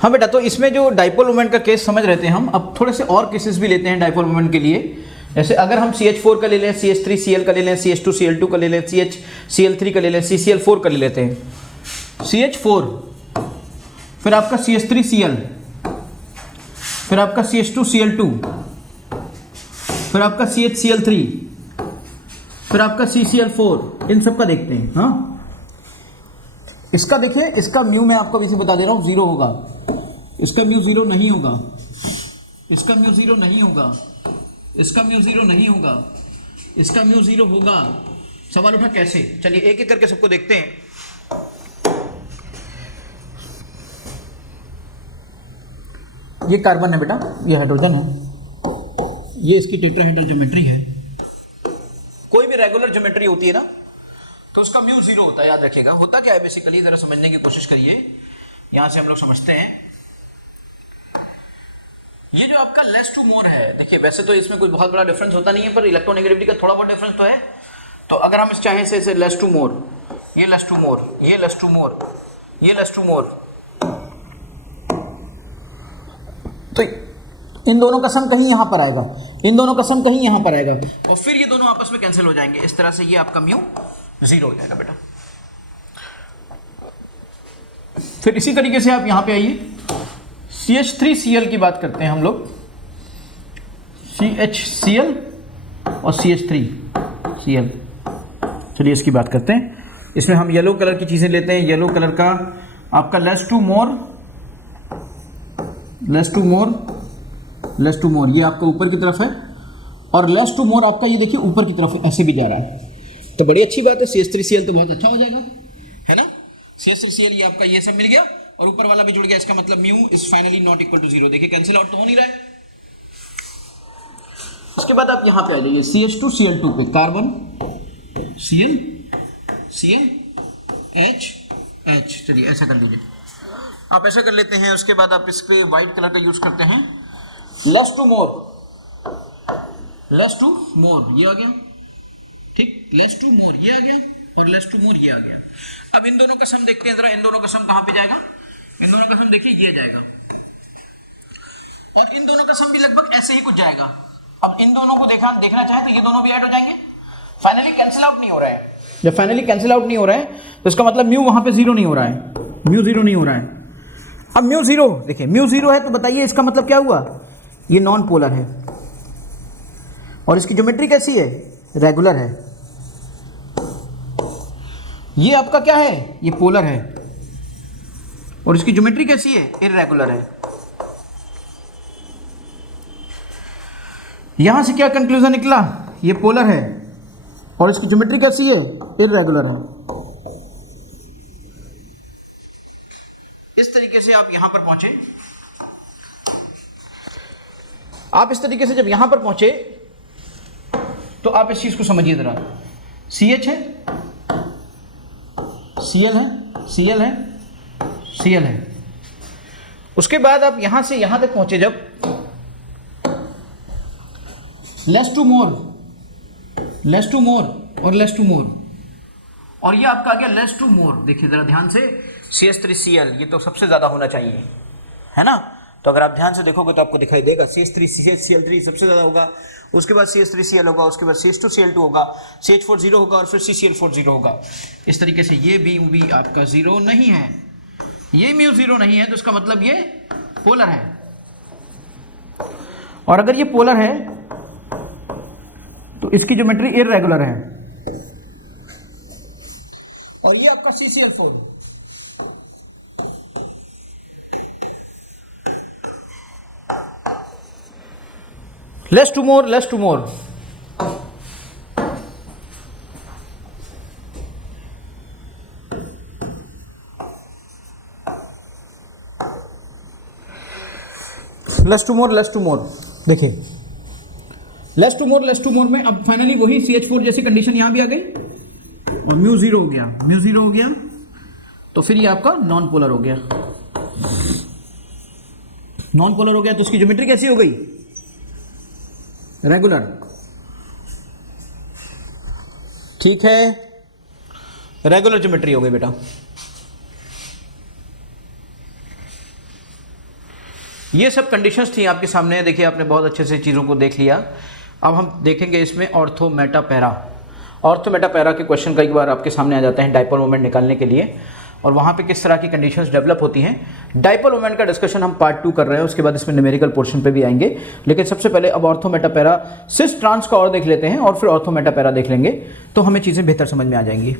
हाँ बेटा, तो इसमें जो डाइपोल मोमेंट का केस समझ रहे थे हम, अब थोड़े से और केसेस भी लेते हैं डाइपोल मोमेंट के लिए। जैसे अगर हम CH4 का ले लें, CH3Cl का ले लें, CH2Cl2 का ले लें, CHCl3 का ले लें, CCl4 का ले लेते हैं। CH4, फिर आपका CH3Cl, फिर आपका CH2Cl2, फिर आपका CHCl3, फिर आपका CCl4, इन सब का देखते हैं। हाँ, इसका देखिए, इसका म्यू मैं आपको अभी से बता दे रहा हूँ 0 होगा, इसका म्यू 0 नहीं होगा, इसका म्यू 0 नहीं होगा, इसका म्यू 0 नहीं होगा, इसका म्यू 0 होगा। सवाल उठा कैसे? चलिए एक एक करके सबको देखते हैं। ये कार्बन है बेटा, ये हाइड्रोजन है, ये इसकी टेट्राहेड्रल ज्योमेट्री है। कोई भी रेगुलर ज्योमेट्री होती है ना, तो उसका म्यू 0 होता है, याद रखिएगा। होता क्या है बेसिकली, ज़रा समझने की कोशिश करिए। यहाँ से हम लोग समझते हैं, ये जो आपका लेस टू मोर है, देखिए वैसे तो इसमें कोई बहुत बड़ा डिफरेंस होता नहीं है, पर इलेक्ट्रोनेगेटिविटी का थोड़ा बहुत डिफरेंस तो है। तो अगर हम इस चाहें से लेस टू मोर, ये लेस टू मोर, ये लेस टू मोर, ये लेस टू मोर, तो इन दोनों का सम कहीं यहाँ पर आएगा, इन दोनों का सम कहीं यहाँ पर आएगा, और फिर ये दोनों आपस में कैंसिल हो जाएंगे। इस तरह से ये आपका म्यू 0 हो जाएगा बेटा। फिर इसी तरीके से आप यहाँ पे आइए, CH3Cl की बात करते हैं हम लोग, CHCl और CH3Cl। चलिए इसकी बात करते हैं। इसमें हम येलो कलर की चीज़ें लेते हैं। येलो कलर का आपका less to more, less to more, less to more, ये आपका ऊपर की तरफ है, और लेस टू मोर आपका ये देखिए ऊपर की तरफ ऐसे भी जा रहा है। तो बड़ी अच्छी बात है, CH3Cl तो बहुत अच्छा हो जाएगा, है ना। CH3Cl ये आपका ये सब मिल गया, और ऊपर वाला भी जुड़ गया। इसका मतलब mu is finally not equal to 0। देखिए कैंसिल आउट तो हो नहीं रहा है। उसके बाद आप यहां पे आ जाइए CH2Cl2 पे, carbon Cl Cl H H। चलिए ऐसा कर लीजिए, आप ऐसा कर लेते हैं। उसके बाद आप इस पे व्हाइट कलर का यूज करते हैं, less to more, less to more ये आ गया, ठीक, लेस टू मोर ये आ गया, और लेस टू मोर ये आ गया। अब इन दोनों का सम देखते हैं जरा, इन दोनों का सम कहां पे जाएगा? इन दोनों का सम देखिए ये जाएगा, और इन दोनों का सम भी लगभग ऐसे ही कुछ जाएगा। अब इन दोनों को देखना चाहे तो ये दोनों भी ऐड हो जाएंगे। फाइनली कैंसिल आउट नहीं हो रहे हैं। जब फाइनली कैंसिल आउट नहीं हो रहे हैं तो इसका मतलब म्यू वहां पे 0 नहीं हो रहा है, म्यू 0 नहीं हो रहा है। अब म्यू 0, देखिए म्यू 0 है तो बताइए इसका मतलब क्या हुआ? ये नॉन पोलर है, और इसकी ज्योमेट्री कैसी है? रेगुलर है। ये आपका क्या है? ये पोलर है, और इसकी ज्योमेट्री कैसी है? इररेगुलर है। यहां से क्या कंक्लूजन निकला? ये पोलर है, और इसकी ज्योमेट्री कैसी है? इररेगुलर है। इस तरीके से आप यहां पर पहुंचे। आप इस तरीके से जब यहां पर पहुंचे तो आप इस चीज को समझिए जरा। CH है, Cl है, Cl है, Cl है। उसके बाद आप यहां से यहां तक पहुंचे जब, less to more, less to more, और लेस टू मोर, और ये आपका आ गया लेस टू मोर। देखिए जरा ध्यान से, CH3Cl ये तो सबसे ज्यादा होना चाहिए, है ना। तो अगर आप ध्यान से देखोगे तो आपको दिखाई देगा CH3Cl3 सबसे ज्यादा होगा, उसके बाद CH3Cl होगा, उसके बाद CH2Cl2 होगा, CH4 0 होगा, और फिर CCl4 0 होगा। इस तरीके से ये भी आपका 0 नहीं है, ये म्यू 0 नहीं है, तो इसका मतलब ये पोलर है। और अगर ये पोलर है तो इसकी ज्योमेट्री इररेगुलर है, और ये आपका CCl4, less to more, less to more. Less to more, less to more, देखिए less to more, less to more में अब फाइनली वही CH4 जैसी कंडीशन यहां भी आ गई, और म्यू 0 हो गया, म्यू 0 हो गया, तो फिर ये आपका नॉन पोलर हो गया। नॉन पोलर हो गया तो इसकी ज्योमेट्री कैसी हो गई? रेगुलर, ठीक है, रेगुलर ज्योमेट्री हो गई बेटा। ये सब कंडीशंस थी आपके सामने, देखिए आपने बहुत अच्छे से चीज़ों को देख लिया। अब हम देखेंगे इसमें ortho meta para. Ortho meta para के क्वेश्चन कई बार आपके सामने आ जाते हैं डाइपोल मोमेंट निकालने के लिए, और वहाँ पे किस तरह की कंडीशंस डेवलप होती हैं। डाइपोल मोमेंट का डिस्कशन हम पार्ट 2 कर रहे हैं, उसके बाद इसमें न्यूमेरिकल पोर्शन पे भी आएंगे। लेकिन सबसे पहले अब ortho meta para cis trans का और देख लेते हैं, और फिर ऑर्थो मेटा पैरा देख लेंगे, तो हमें चीज़ें बेहतर समझ में आ जाएंगी।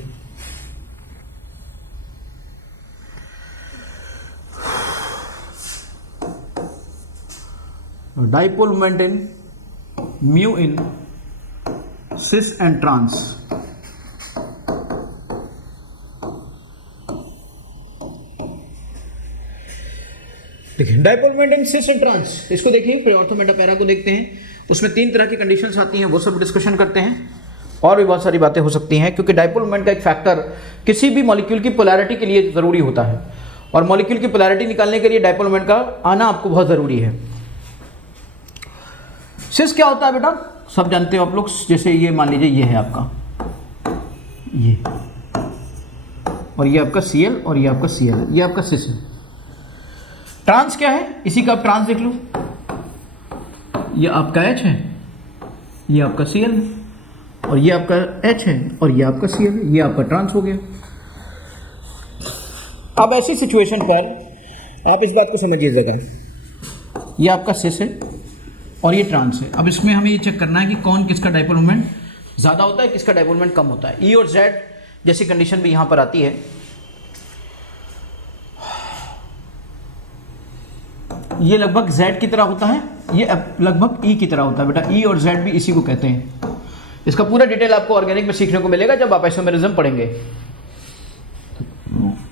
Dipole moment in mu in cis and trans. देखिए dipole moment in cis and trans, इसको देखिए, फिर ऑर्थो मेटा पैरा को देखते हैं। उसमें 3 तरह की कंडीशंस आती हैं, वो सब डिस्कशन करते हैं, और भी बहुत सारी बातें हो सकती हैं, क्योंकि डाइपोल मोमेंट का एक फैक्टर किसी भी मॉलिक्यूल की पोलैरिटी के लिए ज़रूरी होता है, और मॉलिक्यूल की पोलैरिटी निकालने के लिए डाइपोल मोमेंट का आना आपको बहुत ज़रूरी है। सिस क्या होता है बेटा, सब जानते हो आप लोग। जैसे ये मान लीजिए ये है आपका ये, और ये आपका Cl और ये आपका Cl, ये आपका सिस है। ट्रांस क्या है, इसी का आप ट्रांस देख लो, ये आपका H है, ये आपका Cl है, और ये आपका H है, और ये आपका Cl है, ये आपका ट्रांस हो गया। अब ऐसी सिचुएशन पर आप इस बात को समझिएगा, ये आपका सिस है और ये ट्रांस है। अब इसमें हमें ये चेक करना है कि कौन किसका डाइपोल मोमेंट ज़्यादा होता है, किसका डाइपोल मोमेंट कम होता है। E और Z जैसी कंडीशन भी यहाँ पर आती है। ये लगभग Z की तरह होता है, ये लगभग E की तरह होता है बेटा। E और Z भी इसी को कहते हैं। इसका पूरा डिटेल आपको ऑर्गेनिक में सीखने को मिलेगा जब आप आइसोमेरिज्म पढ़ेंगे।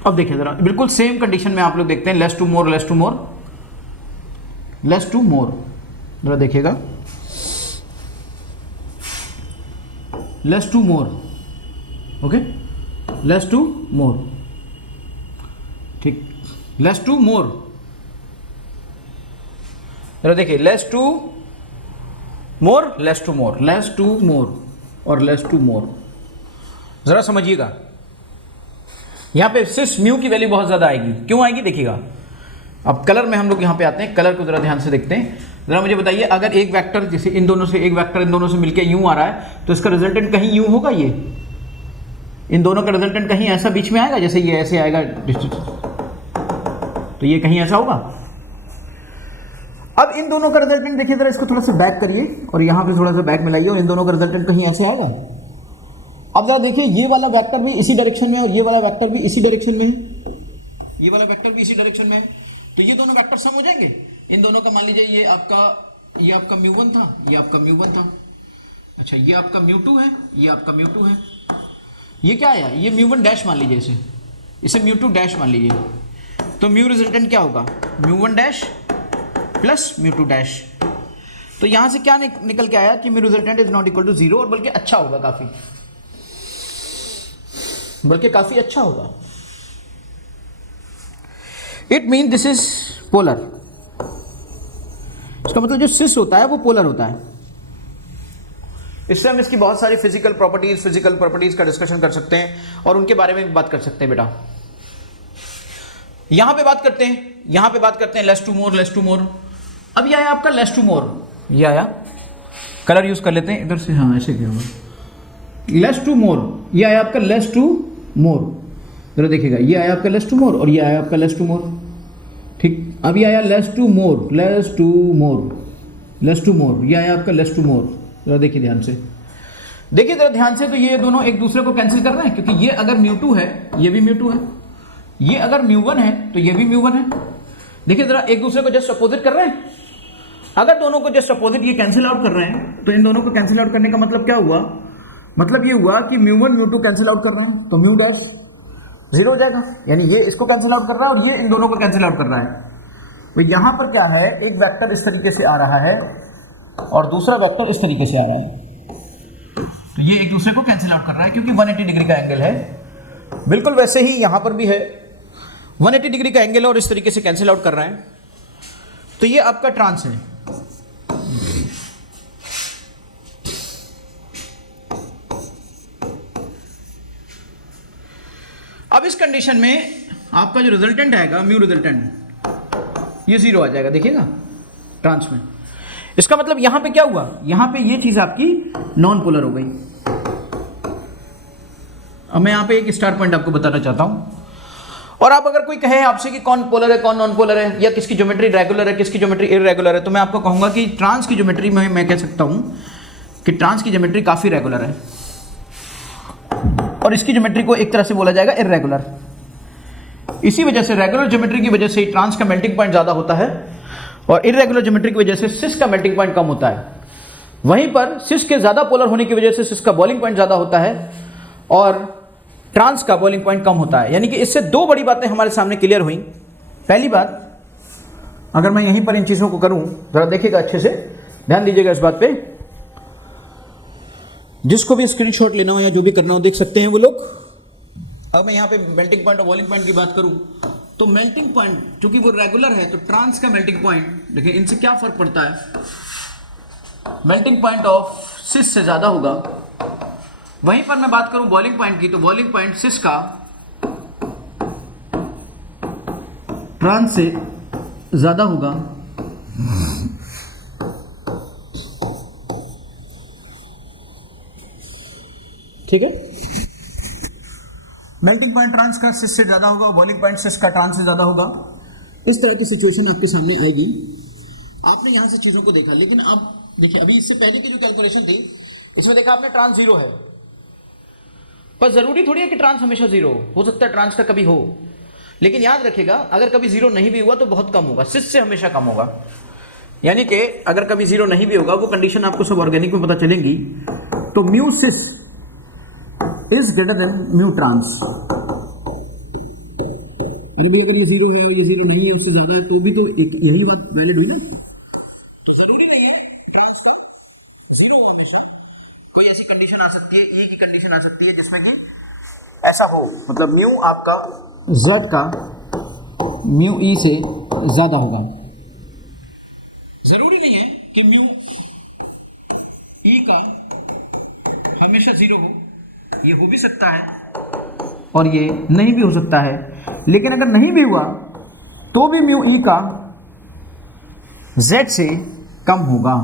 अब देखिए ज़रा, बिल्कुल सेम कंडीशन में आप लोग देखते हैं, less to more, less to more, less to more. जरा देखिएगा, less to more, okay, less to more, ठीक, लेस टू मोर। जरा देखिए, less to more, less to more, less to more और लेस टू मोर। जरा समझिएगा, यहां पे सिस म्यू की वैल्यू बहुत ज्यादा आएगी। क्यों आएगी देखिएगा। अब कलर में हम लोग यहां पे आते हैं, कलर को जरा ध्यान से देखते हैं। जरा मुझे बताइए, अगर एक वेक्टर जैसे इन दोनों से, एक वेक्टर इन दोनों से मिलके यूं आ रहा है, तो इसका रिजल्टेंट कहीं यूं होगा, ये इन दोनों का रिजल्टेंट कहीं ऐसा बीच में आएगा, जैसे ये ऐसे आएगा, तो ये कहीं ऐसा होगा। अब इन दोनों का रिजल्टेंट देखिए जरा, इसको थोड़ा सा बैक करिए और यहां पे थोड़ा सा बैक मिलाइए, और इन दोनों का रिजल्टेंट कहीं ऐसे आएगा। अब जरा देखिए, ये वाला वेक्टर भी इसी डायरेक्शन में है और ये वाला वेक्टर भी इसी डायरेक्शन में है, ये वाला वेक्टर भी इसी डायरेक्शन में है, तो ये दोनों वेक्टर सम हो जाएंगे। इन दोनों का मान लीजिए ये आपका म्यू1 था, ये आपका म्यू1 था, अच्छा ये आपका म्यू2 है, ये आपका म्यू2 है, ये क्या आया, ये म्यू1 डैश मान लीजिए, इसे म्यू2 डैश मान लीजिए, तो म्यू रिजल्टेंट क्या होगा, mu one dash plus mu two dash. तो यहां से क्या निकल के आया कि mu resultant is not equal to 0, और बल्कि अच्छा होगा, काफी अच्छा होगा। It mean this is polar. इसका मतलब जो सिस होता है वो पोलर होता है। इससे हम इसकी बहुत सारी फिजिकल प्रॉपर्टीज का डिस्कशन कर सकते हैं और उनके बारे में भी बात कर सकते हैं बेटा। यहां पे बात करते हैं less to more, less to more. अब ये आया आपका लेस टू मोर, ये आया, कलर यूज कर लेते हैं इधर से, हाँ ऐसे क्या होगा, लेस टू मोर, ये आया आपका लेस टू मोर। जरा देखिएगा, ये आया आपका लेस टू मोर और ये आया आपका लेस टू मोर, ठीक। अब ये आया less to more, less to more, less to more, ये आया आपका लेस टू मोर। जरा देखिए ध्यान से, देखिए जरा ध्यान से, तो ये दोनों एक दूसरे को कैंसिल कर रहे हैं, क्योंकि ये अगर म्यू2 है ये भी म्यू2 है, ये अगर म्यू1 है तो ये भी म्यू1 है। देखिए जरा, एक दूसरे को जस्ट अपोजिट कर रहे हैं। अगर दोनों को जस्ट अपोजिट ये कैंसिल आउट कर रहे हैं, तो इन दोनों को कैंसिल आउट करने का मतलब क्या हुआ, मतलब ये हुआ कि म्यू1 म्यू2 कैंसिल आउट कर रहे हैं, तो म्यू डैश 0 हो जाएगा, यानी ये इसको कैंसिल आउट कर रहा है और ये इन दोनों को कैंसिल आउट कर रहा है। तो यहां पर क्या है, एक वेक्टर इस तरीके से आ रहा है और दूसरा वेक्टर इस तरीके से आ रहा है, तो ये एक दूसरे को कैंसिल आउट कर रहा है क्योंकि 180 डिग्री का एंगल है। बिल्कुल वैसे ही यहां पर भी है, 180 डिग्री का एंगल और इस तरीके से कैंसिल आउट कर रहे हैं, तो ये आपका ट्रांस है। अब इस कंडीशन में आपका जो रिजल्टेंट आएगा, म्यू रिजल्टेंट, ये 0 आ जाएगा, देखिएगा ट्रांस में। इसका मतलब यहां पे क्या हुआ, यहां पे ये चीज आपकी नॉन पोलर हो गई। अब मैं यहां पे एक स्टार पॉइंट आपको बताना चाहता हूं, और आप अगर कोई कहे आपसे कि कौन पोलर है कौन नॉन पोलर है, या किसकी ज्योमेट्री रेगुलर है किसकी ज्योमेट्री इरेगुलर है, तो मैं आपको कहूंगा कि ट्रांस की ज्योमेट्री में मैं कह सकता हूं कि ट्रांस की ज्योमेट्री काफी रेगुलर है, और इसकी ज्योमेट्री को एक तरह से बोला जाएगा इरेगुलर। इसी वजह से रेगुलर ज्योमेट्री की वजह से ट्रांस का मेल्टिंग पॉइंट ज्यादा होता है, और इरेगुलर ज्योमेट्री की वजह से सिस का मेल्टिंग पॉइंट कम होता है। वहीं पर सिस के ज्यादा पोलर होने की वजह से सिस का बॉइलिंग पॉइंट ज्यादा होता है, और ट्रांस का बॉइलिंग पॉइंट कम होता है। यानी कि इससे दो बड़ी बातें हमारे सामने क्लियर हुई। पहली बात, अगर मैं यहीं पर इन चीजों को करूं, जरा देखिएगा अच्छे से, ध्यान दीजिएगा इस बात पे, जिसको भी स्क्रीनशॉट लेना हो या जो भी करना हो देख सकते हैं वो लोग। अब मैं यहां पे मेल्टिंग पॉइंट और बॉइलिंग पॉइंट की बात करूं, तो मेल्टिंग पॉइंट चूंकि वो रेगुलर है, तो ट्रांस का मेल्टिंग पॉइंट देखिए इनसे क्या फर्क पड़ता है, मेल्टिंग पॉइंट ऑफ सिस से ज्यादा होगा। वहीं पर मैं बात करूं बॉइलिंग पॉइंट की, तो बॉइलिंग पॉइंट सिस का ट्रांस से ज्यादा होगा। ठीक है, मेल्टिंग पॉइंट ट्रांस का सिस से ज्यादा होगा, बॉइलिंग पॉइंट सिस का ट्रांस से ज्यादा होगा। इस तरह की सिचुएशन आपके सामने आएगी। आपने यहां से चीजों को देखा, लेकिन अब देखिए अभी इससे पहले की जो कैलकुलेशन थी, इसमें देखा आपने ट्रांस 0 है, पर जरूरी थोड़ी है कि ट्रांस हमेशा 0 हो सकता है ट्रांस का कभी हो, लेकिन याद रखिएगा अगर कभी 0 नहीं भी हुआ तो बहुत कम होगा, सिस से हमेशा कम होगा। यानी कि अगर कभी 0 नहीं भी होगा, वो कंडीशन आपको सब ऑर्गेनिक में पता चलेंगी, तो mu cis is greater than mu trans. अरे भाई अगर ये 0 है और ये 0 नहीं है, उससे ज्यादा है, तो भी तो एक यही बात वैलिड हुई ना। तो जरूरी नहीं है ट्रांस का 0 हो हमेशा, कोई ऐसी कंडीशन आ सकती है, ई की कंडीशन आ सकती है जिसमें कि ऐसा हो, मतलब म्यू आपका z का म्यू ई से ज्यादा होगा। जरूरी नहीं है कि म्यू ई का हमेशा 0 हो, ये हो भी सकता है और ये नहीं भी हो सकता है। लेकिन अगर नहीं भी हुआ तो भी म्यू ई का z से कम होगा।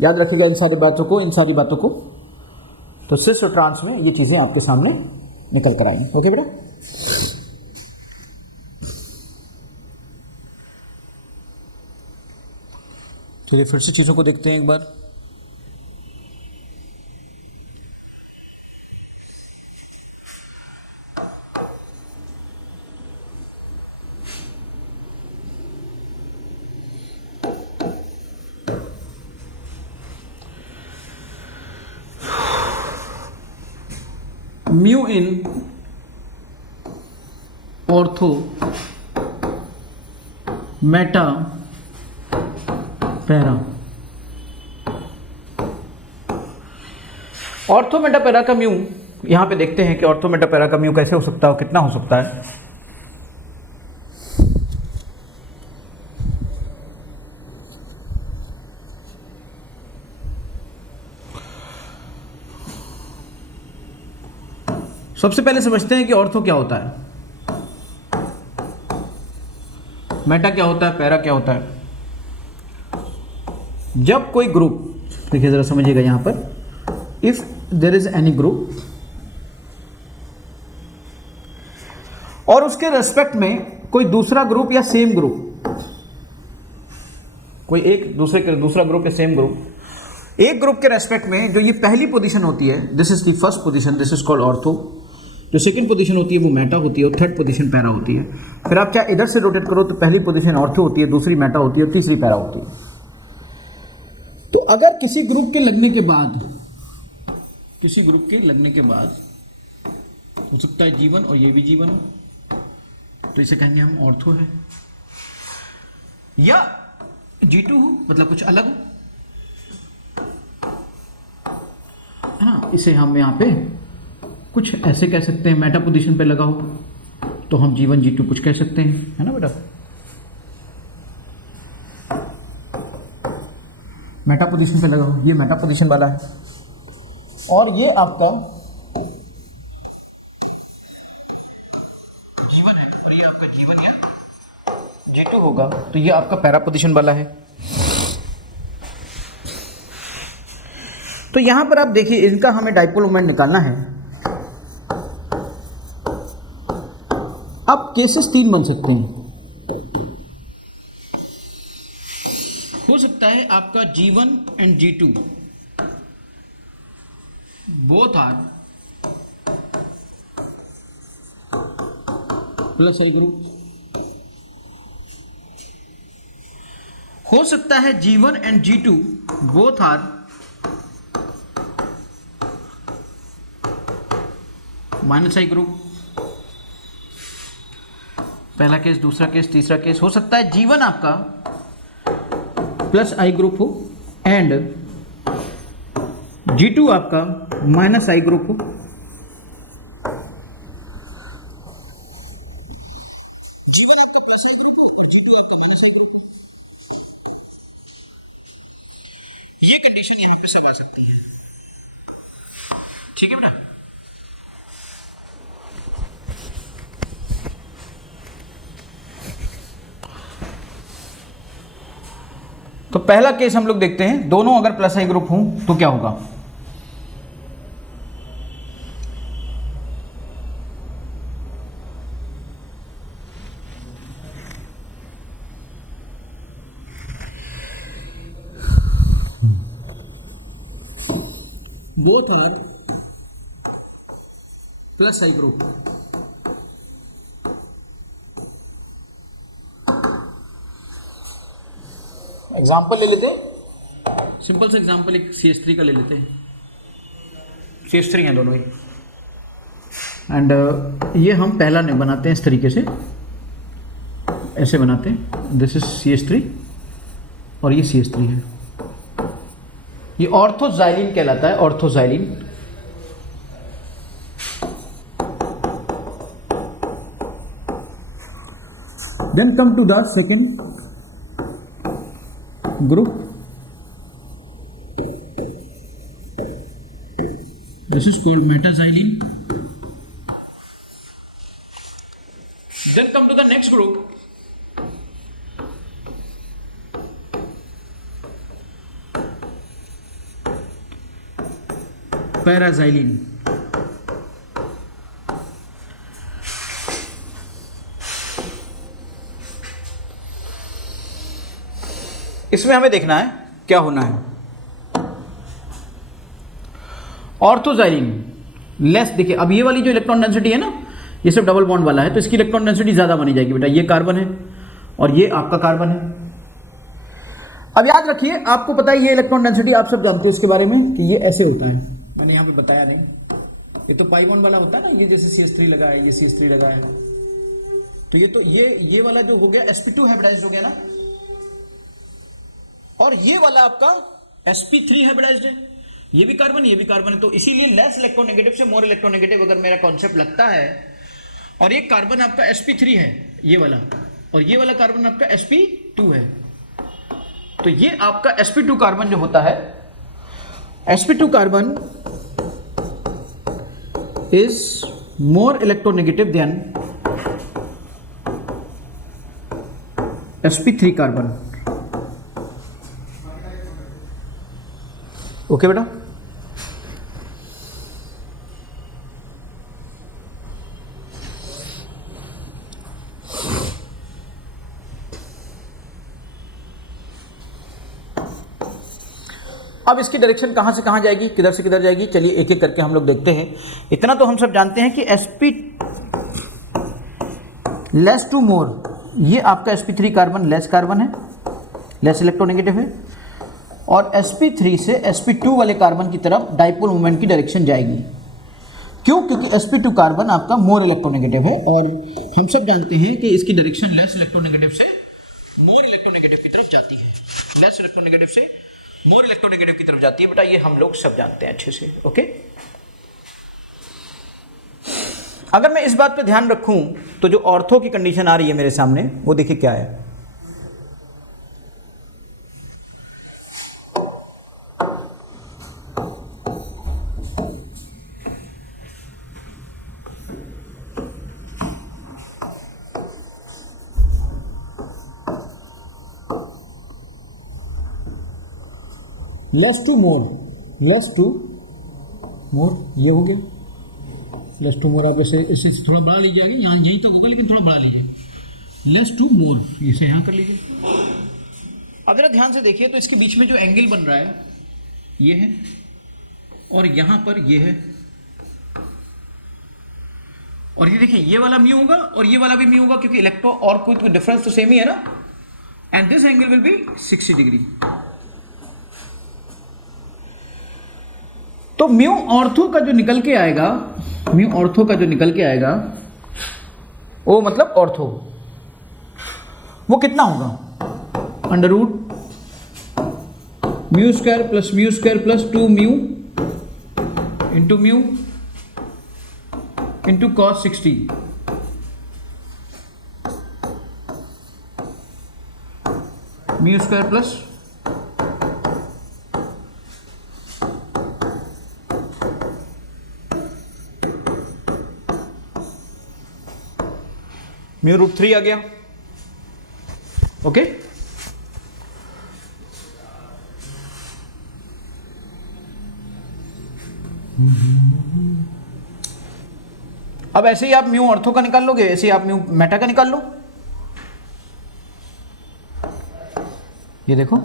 याद रखिएगा इन सारी बातों को। तो सिस और ट्रांस में ये चीजें आपके सामने निकल कर आई। ओके बेटा, चलिए फिर से चीजों को देखते हैं एक बार। Mu in ortho meta para. Ortho meta para का म्यू यहां पे देखते हैं कि ऑर्थो मेटा पैरा का म्यू कैसे हो सकता है, कितना हो सकता है। सबसे पहले समझते हैं कि ऑर्थो क्या होता है, मेटा क्या होता है, पैरा क्या होता है। जब कोई ग्रुप, देखिए जरा समझिएगा यहां पर, if there is any group और उसके रेस्पेक्ट में कोई दूसरा ग्रुप या सेम ग्रुप, कोई एक दूसरा ग्रुप या सेम ग्रुप, एक ग्रुप के रेस्पेक्ट में जो ये पहली पोजीशन होती है, this is the first position, this is called ortho. जो सेकंड पोजीशन होती है वो मेटा होती है, और थर्ड पोजीशन पैरा होती है। फिर आप चाहे इधर से रोटेट करो तो पहली पोजीशन ऑर्थो होती है, दूसरी मेटा होती है और तीसरी पैरा होती है। तो अगर किसी ग्रुप के लगने के बाद हो सकता है जीवन और ये भी जीवन हो, तो इसे कहेंगे हम ऑर्थो है। या G2 हो, मतलब कुछ अलग हो, है ना। इसे हम यहाँ पे कुछ ऐसे कह सकते हैं, मेटा पोजीशन पे लगा हो तो हम G1 G2 कुछ कह सकते हैं, है ना बेटा। मेटा पोजीशन पे लगा हो, ये मेटा पोजीशन वाला है, और ये आपका G1 है और ये आपका G1 या G2 होगा तो ये आपका पैरा पोजीशन वाला है। तो यहां पर आप देखिए इनका हमें डाइपोल मोमेंट निकालना है। अब केसेस 3 बन सकते हैं। हो सकता है आपका G1 and G2 both are plus I group. हो सकता है G1 and G2 both are minus I group. पहला केस, दूसरा केस, तीसरा केस। हो सकता है G1 आपका प्लस आई ग्रुप हो एंड G2 आपका माइनस आई ग्रुप हो। G1 आपका प्लस आई ग्रुप हो और G2 आपका माइनस आई ग्रुप हो। ये कंडीशन यहां पे सब आ सकती हैं। ठीक है बेटा। तो पहला केस हम लोग देखते हैं, दोनों अगर प्लस आई ग्रुप हों तो क्या होगा। Both are plus I group. Example ले लेते हैं, सिंपल सा एग्जाम्पल एक CH3 का ले लेते हैं। CH3 हैं दोनों ही एंड ये हम पहला नहीं बनाते हैं इस तरीके से, ऐसे बनाते हैं। दिस इज CH3 और ये CH3 है। ये ऑर्थोजाइलिन कहलाता है, orthoxylene. Then come to the second group. This is called metaxylene. Then come to the next group. Paraxylene. इसमें हमें देखना है क्या होना है। ऑर्थोजाइलिन लेस, देखिए अब ये वाली जो इलेक्ट्रॉन डेंसिटी है ना, ये सब डबल बॉन्ड वाला है तो इसकी इलेक्ट्रॉन डेंसिटी ज्यादा बनी जाएगी बेटा। ये कार्बन है और ये आपका कार्बन है। अब याद रखिए, आपको पता है ये इलेक्ट्रॉन डेंसिटी आप सब जानते हो इसके बारे में कि ये ऐसे होता है, मैंने यहां पे बताया नहीं। ये तो पाई बॉन्ड वाला होता है ना, ये जैसे CH3 लगा है, ये CH3 लगा है, तो ये वाला जो हो गया sp2 हाइब्रिडाइज्ड हो गया ना, और ये वाला आपका sp3 हाइब्रिडाइज्ड है। ये भी कार्बन, ये भी कार्बन है। तो इसीलिए लेस इलेक्ट्रोनेगेटिव से मोर इलेक्ट्रोनेगेटिव अगर मेरा कॉन्सेप्ट लगता है, और ये कार्बन आपका sp3 है ये वाला, और ये वाला कार्बन आपका sp2 है, तो ये आपका sp2 कार्बन जो होता है, sp2 carbon is more electronegative than sp3 carbon. Okay बेटा। अब इसकी डायरेक्शन कहां से कहां जाएगी, किधर से किधर जाएगी, चलिए एक एक करके हम लोग देखते हैं। इतना तो हम सब जानते हैं कि sp लेस टू मोर, ये आपका sp3 कार्बन लेस कार्बन है, लेस इलेक्ट्रोनेगेटिव है, और sp3 से sp2 वाले कार्बन की तरफ डाइपोल मोमेंट की डायरेक्शन जाएगी। क्यों? क्योंकि sp2 कार्बन आपका मोर इलेक्ट्रोनेगेटिव है और हम सब जानते हैं कि इसकी डायरेक्शन लेस इलेक्ट्रोनेगेटिव से मोर इलेक्ट्रोनेगेटिव की तरफ जाती है, लेस इलेक्ट्रोनेगेटिव से मोर इलेक्ट्रोनेगेटिव की तरफ जाती है बेटा, ये हम लोग सब जानते हैं अच्छे से। ओके, अगर मैं इस बात पे ध्यान रखूं तो जो ऑर्थो की कंडीशन आ रही है मेरे सामने, वो देखिए क्या है। Less to more, less to more, ये हो गया लेस टू मोर। आप इसे थोड़ा बड़ा लीजिए आगे, यहाँ यहीं तक होगा लेकिन थोड़ा बड़ा लीजिए, लेस टू मोर, इसे यहाँ कर लीजिए। अब ज़रा ध्यान से देखिए तो इसके बीच में जो एंगल बन रहा है ये है और यहाँ पर ये है, और ये देखिए ये वाला म्यू होगा और ये वाला भी म्यू होगा क्योंकि इलेक्ट्रो और कोई डिफरेंस तो सेम ही है ना, and this angle will be 60 degree. तो म्यू ऑर्थो का जो निकल के आएगा, म्यू ऑर्थो का जो निकल के आएगा वो मतलब ऑर्थो, वो कितना होगा, under root mu square plus 2 mu into cos 60 mu square plus mu root 3 आ गया। ओके, अब ऐसे ही आप म्यू ऑर्थो का निकाल लोगे, ऐसे ही आप म्यू मेटा का निकाल लो। ये देखो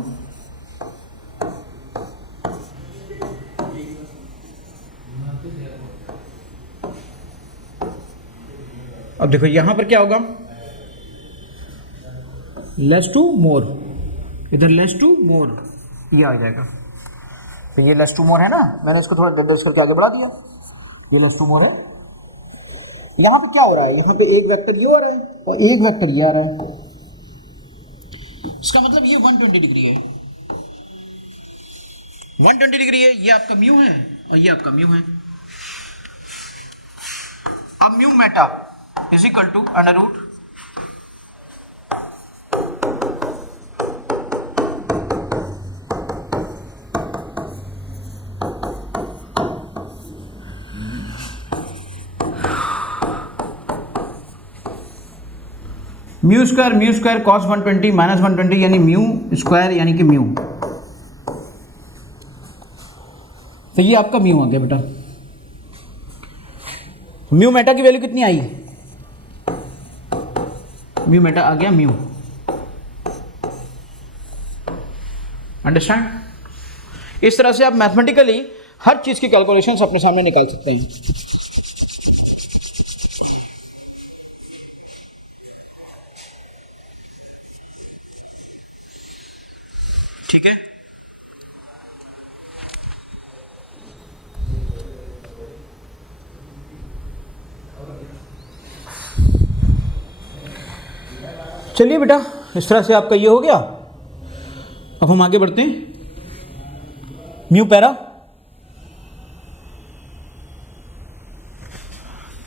अब देखो यहां पर क्या होगा, लेस टू मोर, इधर लेस टू मोर ये आ जाएगा। तो ये लेस टू मोर है ना, मैंने इसको थोड़ा डैश करके आगे बढ़ा दिया, ये लेस टू मोर है। यहां पे क्या हो रहा है, यहां पे एक वेक्टर ये आ रहा है और एक वेक्टर ये आ रहा है, इसका मतलब ये 120 डिग्री है, 120 डिग्री है, ये आपका म्यू है और ये आपका म्यू है। अब mu meta is equal to under root mu square cos 120 minus 120 यानी म्यू स्क्वायर यानी कि म्यू। तो ये आपका म्यू आ गया बेटा। म्यू मेटा की वैल्यू कितनी आई, म्यू मेटा आ गया म्यू। अंडरस्टैंड? इस तरह से आप मैथमेटिकली हर चीज की कैलकुलेशंस अपने सामने निकाल सकते हैं। ठीक है, चलिए बेटा इस तरह से आपका ये हो गया। अब हम आगे बढ़ते हैं। म्यू पैरा,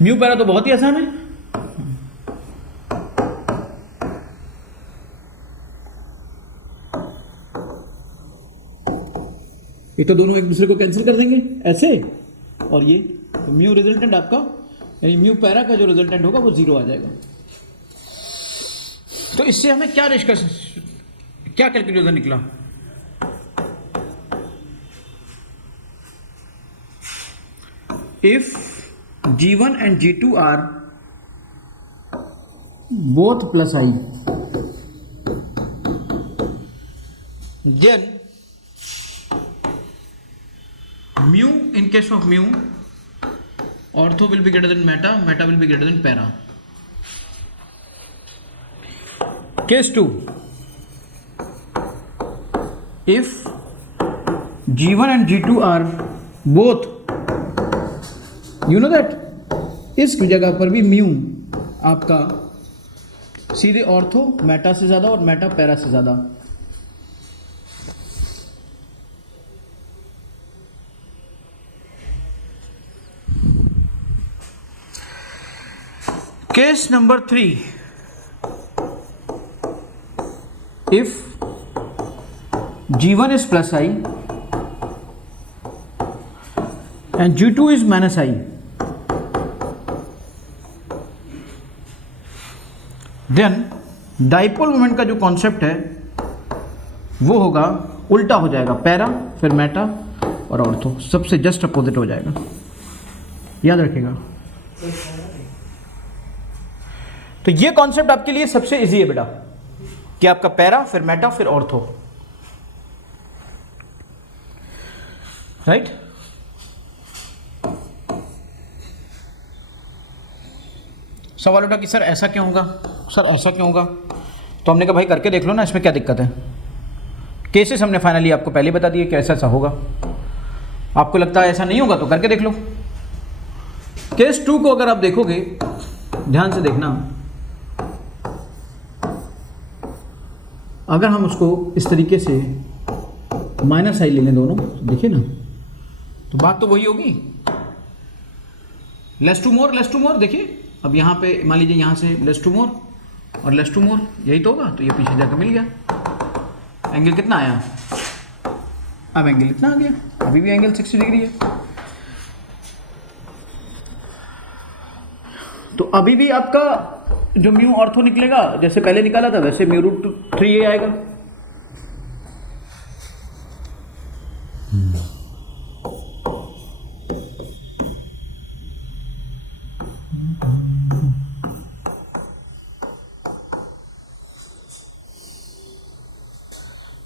म्यू पैरा तो बहुत ही आसान है। ये तो दोनों एक दूसरे को कैंसिल कर देंगे ऐसे, और ये तो म्यू रिजल्टेंट आपका यानी म्यू पैरा का जो रिजल्टेंट होगा वो 0 आ जाएगा। तो इससे हमें क्या निष्कर्ष, क्या कैलकुलेशन निकला, if G1 and G2 are both plus I, then mu in case of mu ortho will be greater than meta, meta will be greater than para. Case 2, if G1 and G2 are both, you know that इस जगह पर भी mu आपका सीधे ortho Meta से ज्यादा और Meta para से ज्यादा। Case number 3, if G1 is plus I and G2 is minus I, then dipole moment का जो कॉन्सेप्ट है वो होगा उल्टा हो जाएगा, पैरा फिर मेटा और ऑर्थो, सबसे जस्ट अपोजिट हो जाएगा, याद रखिएगा। तो ये कॉन्सेप्ट आपके लिए सबसे इजी है बेटा, कि आपका पैरा फिर मेटा फिर ऑर्थो, राइट। सवाल उठा कि सर ऐसा क्यों होगा, सर ऐसा क्यों होगा, तो हमने कहा भाई करके देख लो ना, इसमें क्या दिक्कत है। केसेस हमने फाइनली आपको पहले बता दिए कि ऐसा ऐसा होगा, आपको लगता है ऐसा नहीं होगा तो करके देख लो। केस 2 को अगर आप देखोगे, ध्यान से देखना, अगर हम उसको इस तरीके से माइनस आई ले लें दोनों, देखिए ना, तो बात तो वही होगी, लेस टू मोर, देखिए अब यहाँ पे मान लीजिए यहाँ से लेस टू मोर और लेस टू मोर, यही तो होगा, तो ये पीछे जाकर मिल गया। एंगल कितना आया, अब एंगल इतना आ गया, अभी भी एंगल 60 डिग्री है। तो अभी भी आपका जो म्यू ऑर्थो निकलेगा, जैसे पहले निकाला था वैसे म्यू रूट 3a आएगा।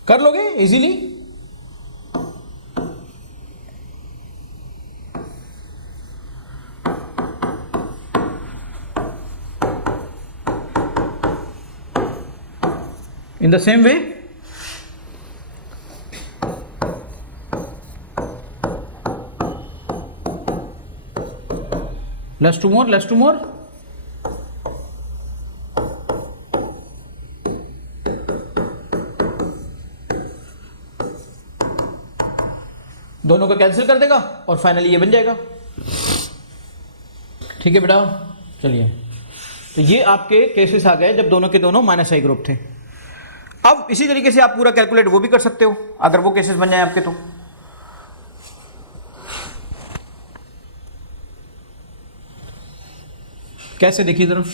कर लोगे easily. In the same way, less to more, दोनों को कैंसिल कर देगा और फाइनली ये बन जाएगा। ठीक है बेटा, चलिए, तो ये आपके केसेस आ गए जब दोनों के दोनों माइनस आई ग्रुप थे। अब इसी तरीके से आप पूरा कैलकुलेट वो भी कर सकते हो अगर वो केसेस बन जाए आपके। तो कैसे, देखिए जरा,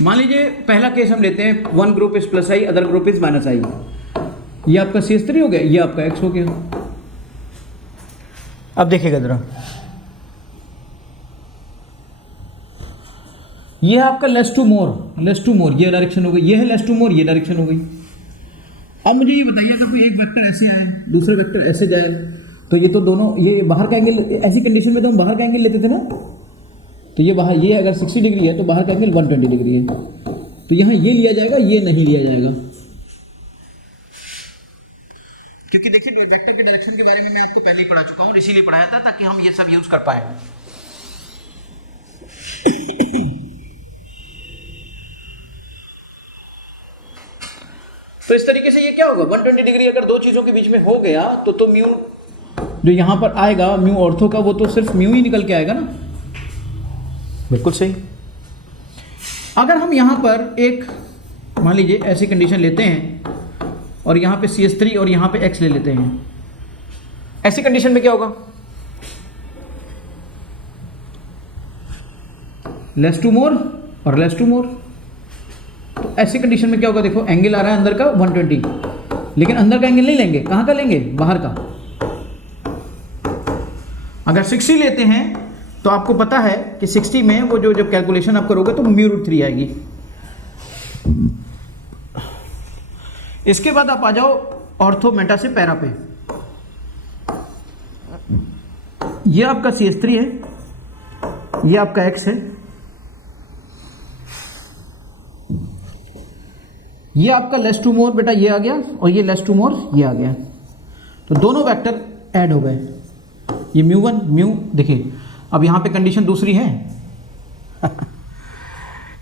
मान लीजिए पहला केस हम लेते हैं, one group is plus I, other group is minus I. ये आपका CS3 हो गया, ये आपका X हो गया। अब देखिएगा जरा, ये है आपका लेस टू मोर, ये डायरेक्शन हो गई, ये है लेस टू मोर, ये डायरेक्शन हो गई। अब मुझे ये बताइए, अगर कोई एक वेक्टर ऐसे आए, दूसरा वेक्टर ऐसे जाए, तो ये तो दोनों, ये बाहर का एंगल, ऐसी कंडीशन में तो हम बाहर का एंगल लेते थे ना, तो ये बाहर, ये अगर 60 डिग्री है तो बाहर का एंगल 120 डिग्री है, तो यहाँ ये लिया जाएगा, ये नहीं लिया जाएगा, क्योंकि देखिए वेक्टर के डायरेक्शन के बारे में मैं आपको पहले ही पढ़ा चुका हूँ, और इसीलिए पढ़ाया था ताकि हम ये सब यूज कर पाएं। तो इस तरीके से ये क्या होगा, 120 डिग्री अगर दो चीज़ों के बीच में हो गया तो म्यू जो यहाँ पर आएगा म्यू ऑर्थो का, वो तो सिर्फ म्यू ही निकल के आएगा ना। बिल्कुल सही। अगर हम यहाँ पर एक मान लीजिए ऐसी कंडीशन लेते हैं और यहाँ पे CS3 और यहाँ पे X ले लेते हैं, ऐसी कंडीशन में क्या होगा, लेस टू मोर और लेस टू मोर। तो ऐसी कंडीशन में क्या होगा, देखो एंगल आ रहा है अंदर का 120, लेकिन अंदर का एंगल नहीं लेंगे, कहाँ का लेंगे, बाहर का। अगर 60 लेते हैं तो आपको पता है कि 60 में वो जो जब कैलकुलेशन आप करोगे तो म्यू रूट 3 आएगी। इसके बाद आप आ जाओ ऑर्थो मेटा से पैरा पे। ये आपका CS3 है, ये आपका X है, ये आपका लेस टू मोर बेटा ये आ गया, और ये लेस टू मोर ये आ गया। तो दोनों वेक्टर ऐड हो गए, ये म्यू1 म्यू। देखिए अब यहाँ पे कंडीशन दूसरी है।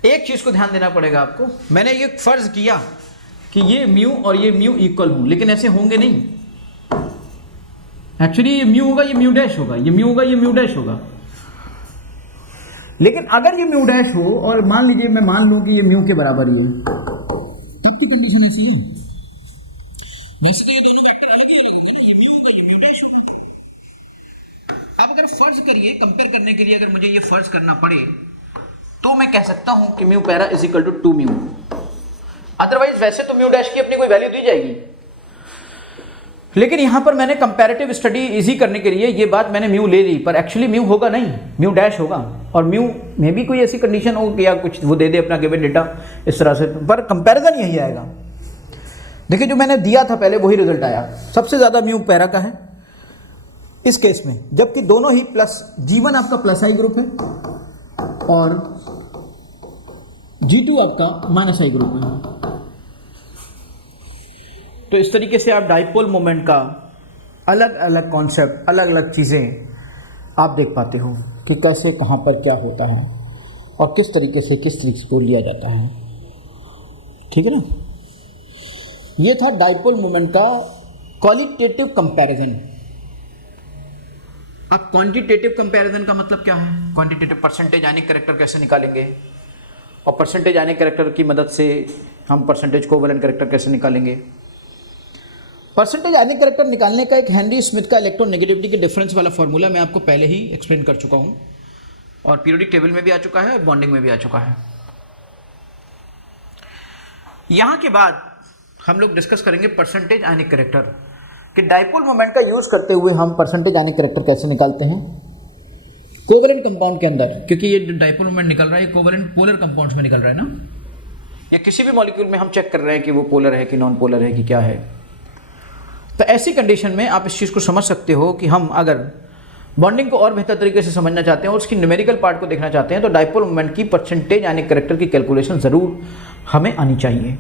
एक चीज़ को ध्यान देना पड़ेगा आपको, मैंने ये फर्ज किया कि ये म्यू और ये म्यू इक्वल हों, लेकिन ऐसे होंगे नहीं। एक्चुअली ये म्यू होगा, ये म्यू डैश होगा, ये म्यू होगा, ये म्यू डैश होगा। लेकिन अगर ये म्यू डैश हो और मान लीजिए मैं मान लूँ कि ये म्यू के बराबर ही है, तब की कंडीशन ऐसी है। वैसे तो ये दोनों वेक्टर अलग ही अलग होंगे ना, ये म्यू होगा, ये म्यू डैश होगा। अब अगर फर्ज करिए, कंपेयर करने के लिए अगर मुझे ये फर्ज करना पड़े, तो मैं कह सकता हूं कि mu para is equal to 2 mu. Otherwise वैसे तो म्यू डैश की अपनी कोई वैल्यू दी जाएगी, लेकिन यहां पर मैंने कंपैरेटिव स्टडी इजी करने के लिए ये बात मैंने म्यू ले ली, पर एक्चुअली म्यू होगा नहीं, म्यू डैश होगा। और म्यू में भी कोई ऐसी कंडीशन हो कि या कुछ वो दे दे अपना गिवन डेटा इस तरह से, पर कंपैरिजन यही आएगा। देखिए जो मैंने दिया था पहले वही रिजल्ट आया, सबसे ज़्यादा म्यू पैरा का है इस केस में, जबकि दोनों ही प्लस, G1 आपका प्लस आई ग्रुप है और G2 आपका माइनस आई ग्रुप है। तो इस तरीके से आप डाइपोल मोमेंट का अलग अलग कॉन्सेप्ट, अलग अलग चीज़ें आप देख पाते हो कि कैसे कहाँ पर क्या होता है और किस तरीके को लिया जाता है। ठीक है ना, ये था डाइपोल मोमेंट का क्वालिटेटिव कंपैरिजन। अब क्वांटिटेटिव कंपैरिजन का मतलब क्या है? क्वांटिटेटिव परसेंटेज आयनिक कैरेक्टर कैसे निकालेंगे, और परसेंटेज आयनिक कैरेक्टर की मदद से हम परसेंटेज कोवैलेंट कैरेक्टर कैसे निकालेंगे। परसेंटेज आयनिक कैरेक्टर निकालने का एक हेनरी स्मिथ का इलेक्ट्रोनेगेटिविटी के डिफरेंस वाला फॉर्मूला मैं आपको पहले ही एक्सप्लेन कर चुका हूं, और पीरियोडिक टेबल में भी आ चुका है और बॉन्डिंग में भी आ चुका है। यहां के बाद हम लोग डिस्कस करेंगे परसेंटेज आयनिक कैरेक्टर कि डाइपोल मोमेंट का यूज करते हुए हम परसेंटेज आयनिक कैरेक्टर कैसे निकालते हैं कोवैलेंट कंपाउंड के अंदर, क्योंकि ये डाइपोल मोमेंट निकल रहा है ये कोवैलेंट पोलर कंपाउंड्स में निकल रहा है ना, ये किसी भी मॉलिक्यूल में हम चेक कर रहे हैं कि वो पोलर है कि नॉन पोलर है कि क्या है। तो ऐसी कंडीशन में आप इस चीज़ को समझ सकते हो कि हम अगर बॉन्डिंग को और बेहतर तरीके से समझना चाहते हैं और उसकी न्यूमेरिकल पार्ट को देखना चाहते हैं तो डाइपोल मोमेंट की परसेंटेज आयनिक कैरेक्टर की कैलकुलेशन ज़रूर हमें आनी चाहिए।